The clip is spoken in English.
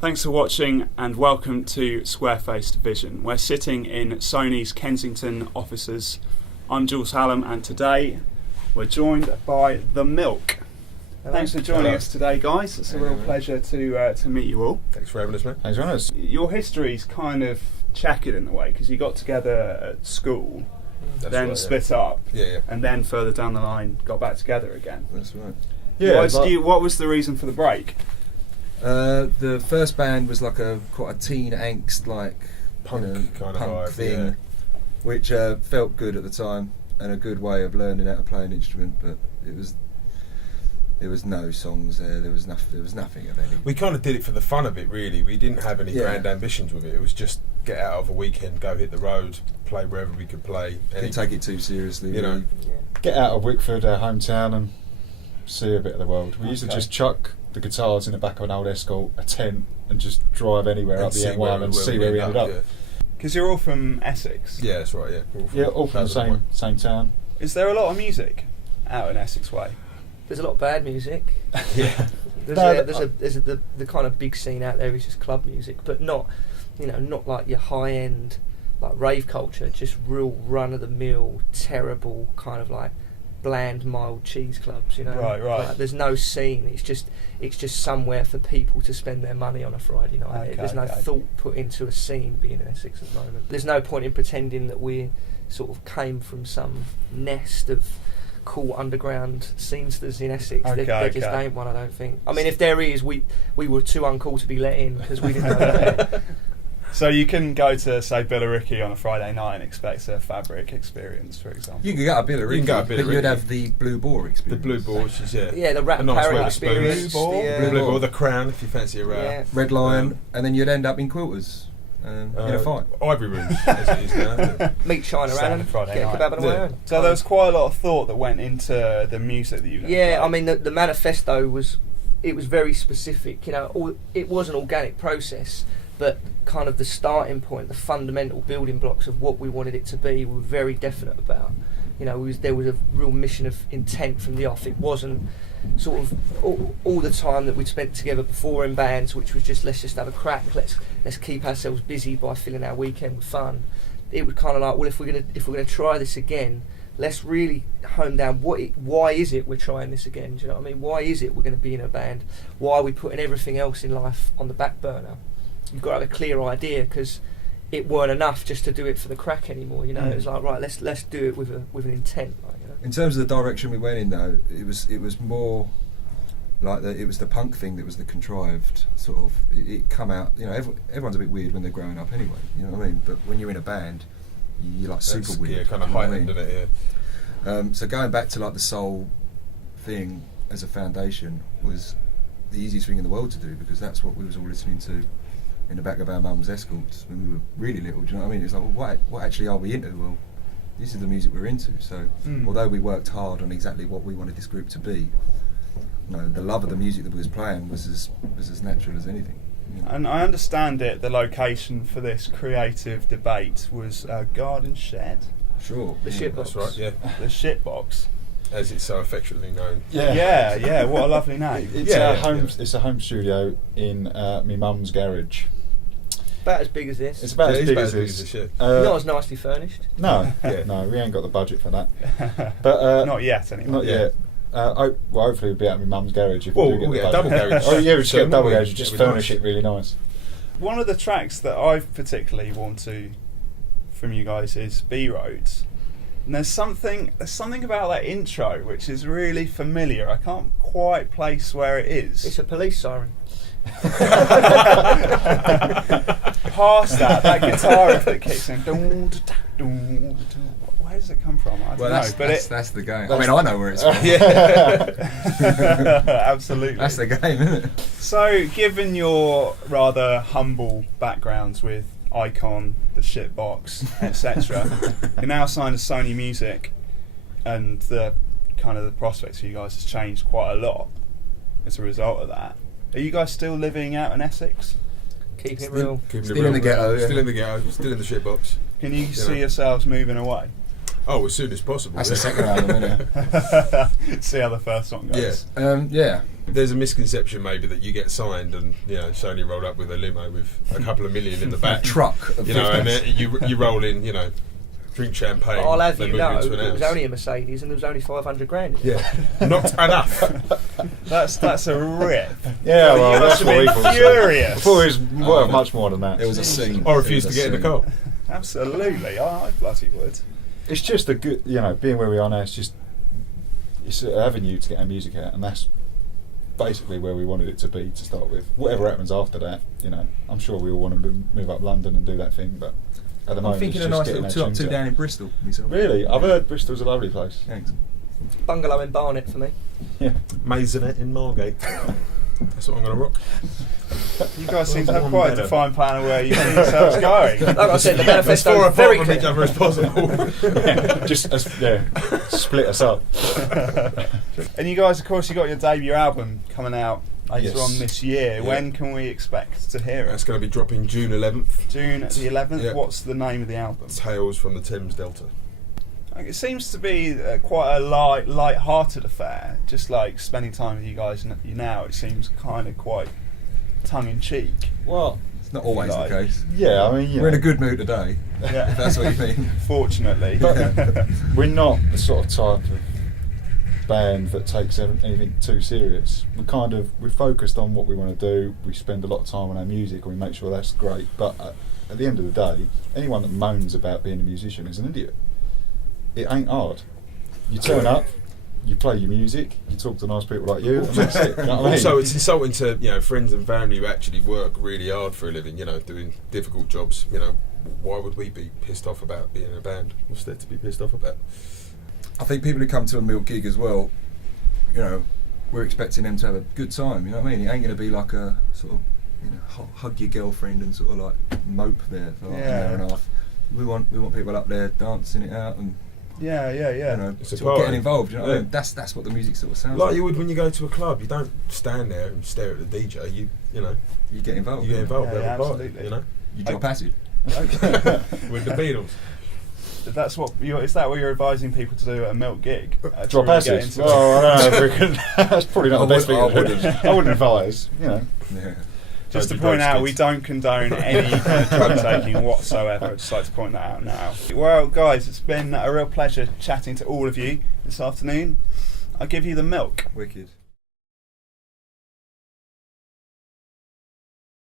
Thanks for watching and welcome to Square-Faced Vision. We're sitting in Sony's Kensington offices. I'm Jules Hallam and today we're joined by The Milk. Hello. Thanks for joining us today, guys. It's a real pleasure to meet you all. Thanks for having us, mate. Thanks for having us. Your history's kind of checkered in a way because you got together at school, That's then right, split up, Yeah. and then further down the line got back together again. That's right. What was the reason for the break? The first band was like quite a teen angst, like Punk kind of punk vibe, thing, yeah. which felt good at the time and a good way of learning how to play an instrument. But there was no songs there. There was nothing of any. We kind of did it for the fun of it, really. We didn't have any grand ambitions with it. It was just get out of a weekend, go hit the road, play wherever we could play. Didn't take it too seriously, you know. Get out of Wickford, our hometown, and see a bit of the world. We used to just chuck the guitars in the back of an old Escort, a tent, and just drive anywhere up the M1 and see where we ended up. Because you're all from Essex. Yeah, that's right. Yeah, All from the same town. Is there a lot of music out in Essex way? There's a lot of bad music. Yeah. There's the kind of big scene out there is just club music, but not like your high end like rave culture. Just real run of the mill, terrible kind of like bland mild cheese clubs. Right. Like, there's no scene. It's just somewhere for people to spend their money on a Friday night. There's no thought put into a scene being in Essex at the moment. There's no point in pretending that we sort of came from some nest of cool underground scenesters in Essex. There just ain't one, I don't think. I mean, if there is, we were too uncool to be let in because we didn't know that. So you couldn't go to, say, Billericay on a Friday night and expect a Fabric experience, for example? You could go to Billericay, but you'd have the Blue Boar experience. The Blue Boar, which is the Rat nice Parrot experience. Blue Boar, the Crown, if you fancy a row. Yeah. Red Lion, and then you'd end up in Quilters in a fight. Ivory Room, as it is now. Meet China Allen, Friday get a night. kebab and a wear. So there was quite a lot of thought that went into the music that you guys played. I mean, the Manifesto was very specific. It was an organic process, but kind of the starting point, the fundamental building blocks of what we wanted it to be, we were very definite about. There was a real mission of intent from the off. It wasn't sort of all the time that we'd spent together before in bands, which was just let's just have a crack, let's keep ourselves busy by filling our weekend with fun. It was kind of like, well, if we're gonna try this again, let's really hone down why is it we're trying this again? Do you know what I mean? Why is it we're going to be in a band? Why are we putting everything else in life on the back burner? You've got to have a clear idea, because it weren't enough just to do it for the crack anymore. It was like, right, let's do it with an intent. In terms of the direction we went in, though, it was more like it was the punk thing that was the contrived sort of. It come out. Everyone's a bit weird when they're growing up anyway. You know what I mean? But when you're in a band, you're like super weird. Yeah, kind of heightened, isn't it? Yeah. So going back to like the soul thing as a foundation was the easiest thing in the world to do, because that's what we was all listening to in the back of our mum's Escorts when we were really little. Do you know what I mean? It's like, well, what actually are we into? Well, this is the music we're into. So although we worked hard on exactly what we wanted this group to be, the love of the music that we was playing was as natural as anything. And I understand it, the location for this creative debate was a garden shed. Sure. The shit box. That's right, yeah. The shit box. As it's so affectionately known. Yeah, what a lovely name. It's a home studio in my mum's garage. About as big as this. It's about as big as this. Yeah. Not as nicely furnished. No, no, we ain't got the budget for that. But not yet, anyway. Not yet. Hopefully we'll be out of my mum's garage if well, we do get we'll the get a budget. double garage. Oh yeah, we just get a double garage, Yeah, just we'd furnish nice. it really nice. One of the tracks that I've particularly want to from you guys is B Roads. And there's something about that intro which is really familiar. I can't quite place where it is. It's a police siren. Past that guitar riff that kicks in. Where does it come from? I don't know. That's the game. I mean, I know where it's from. Absolutely. That's the game, isn't it? So, given your rather humble backgrounds with Icon, the shitbox, etc., you're now signed to Sony Music, and the kind of the prospects for you guys has changed quite a lot as a result of that. Are you guys still living out in Essex? Keeping it real. Still in the ghetto. Still in the ghetto. Still in the shitbox. Can you see yourselves moving away? Oh, as soon as possible. That's the second album, isn't it? See how the first one goes. Yeah. There's a misconception maybe that you get signed and Sony rolled up with a limo with a couple of million in the back, Truck. Of and 50s. then you roll in, drink champagne. I'll have then you move know, into an it was house. only a Mercedes and there was only 500 grand. Yeah, not enough. That's a rip. Yeah, You well, must that's have what we been thought. furious. I thought it was worth much more than that. It was a scene. I It refused was to a get in the scene. car. Absolutely, I bloody would. It's just a good, being where we are now, it's an avenue to get our music out, and that's basically where we wanted it to be to start with. Whatever happens after that, I'm sure we all want to move up London and do that thing, but at the I'm moment thinking it's a just nice getting little our 2 up, tunes 2 out. down in Bristol myself. Really? I've heard Bristol's a lovely place. Thanks. Bungalow in Barnet for me. Yeah. Maisonette in Margate. That's what I'm going to rock. You guys seem to have One quite a better. defined plan of where you see yourselves going. Like I said, the As manifesto far is very apart from each clear. other as possible. Just split us up. And you guys, of course, you got your debut album coming out later Yes. on this year. Yeah. When can we expect to hear That's it? going to be dropping June 11th. June the 11th. Yeah. What's the name of the album? Tales from the Thames Delta. It seems to be quite a light-hearted affair. Just like spending time with you guys now, it seems kind of quite tongue-in-cheek. Well, It's not always Like- the case. yeah, I mean, We're in a good mood today, Yeah. if that's what you mean. Fortunately. we're not the sort of type of band that takes anything too serious. We're focused on what we want to do. We spend a lot of time on our music, and we make sure that's great. But at the end of the day, anyone that moans about being a musician is an idiot. It ain't hard. You turn up, you play your music, you talk to nice people like you, and that's it. You know what I mean? Also, it's insulting to friends and family who actually work really hard for a living. Doing difficult jobs. Why would we be pissed off about being in a band? What's there to be pissed off about? I think people who come to a Milk gig as well, we're expecting them to have a good time. You know what I mean? It ain't going to be like a sort of hug your girlfriend and sort of like mope there for like an hour and a half. We want people up there dancing it out and yeah. It's a sort of party. getting involved. You know what I Yeah. mean? That's what the music sort of sounds Like like. you would when you go to a club. You don't stand there and stare at the DJ. You You get involved. get involved. Yeah, have a party, absolutely. You drop acid. with the Beatles. That's what is that what you're advising people to do at a Milk gig? Drop To really get acid. into it? Oh, I don't know if we can. That's probably not the best thing. I to do. wouldn't. I wouldn't advise. Yeah. Just to Don't be point out, roasted. we don't condone any drug taking whatsoever. I'd just like to point that out now. Well, guys, it's been a real pleasure chatting to all of you this afternoon. I'll give you the milk. Wicked.